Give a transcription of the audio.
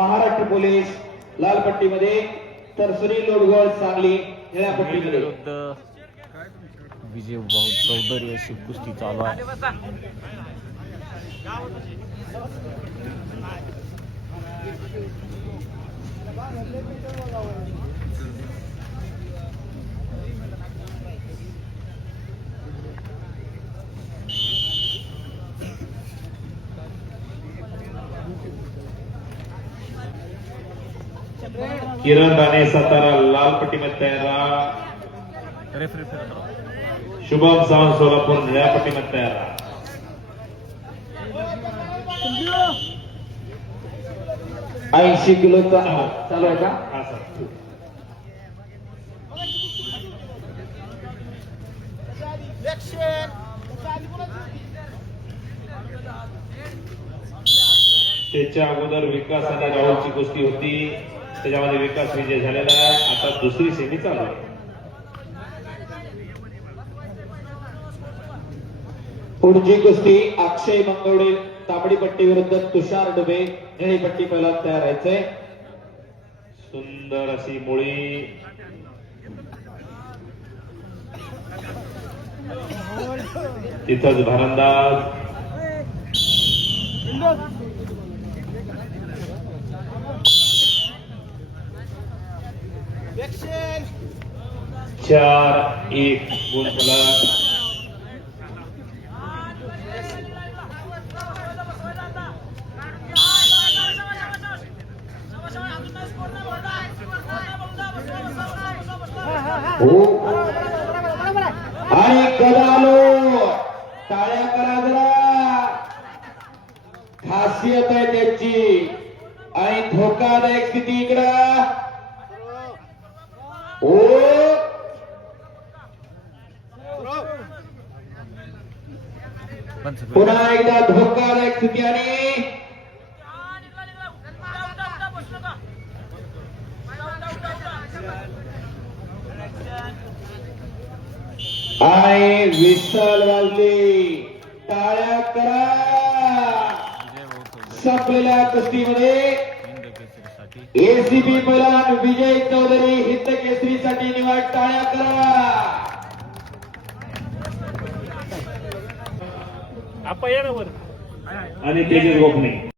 Maharashtra police लाल पट्टीमध्ये तर सुनील लोडगोळ सांगली निळ्या पट्टीमध्ये. विजय भाऊ चौधरी अशी कुस्ती चालू आहे. किरण दाने सातारा लाल पट्टीमध्ये तयार. राहा शुभम सावंत सोलापूर निळ्या पट्टीमध्ये तयार. राहा ऐंशी किलोचा चालू आहे का? हा सर. त्याच्या अगोदर विकास आणि राहुलची कुस्ती होती. त्याच्यामध्ये विकास विजय झालेला आहे. आता दुसरी सेमी चालू आहे. पुढची कुस्ती अक्षय मंगवडे तांबडी पट्टी विरुद्ध तुषार डुबे निळी पट्टी पहिला तयार व्हायचंय सुंदर अशी मुळी. तिथंच भरंदाज. चार एक गुण फलक हो. आणि कदालो टाळ्या करा जरा. खासियत आहे त्याची. आणि धोकादायक स्थिती इकडं. ओ! पुन्हा एकदा धोकादायक स्थिती आणि आणि विशाल वाजली टाळ्या करा. संपलेल्या कुस्तीमध्ये. एसीबी मैदान विजय चौधरी हिंद केसरीसाठी निवड टाळ्या करा आणि तेजस गोखणे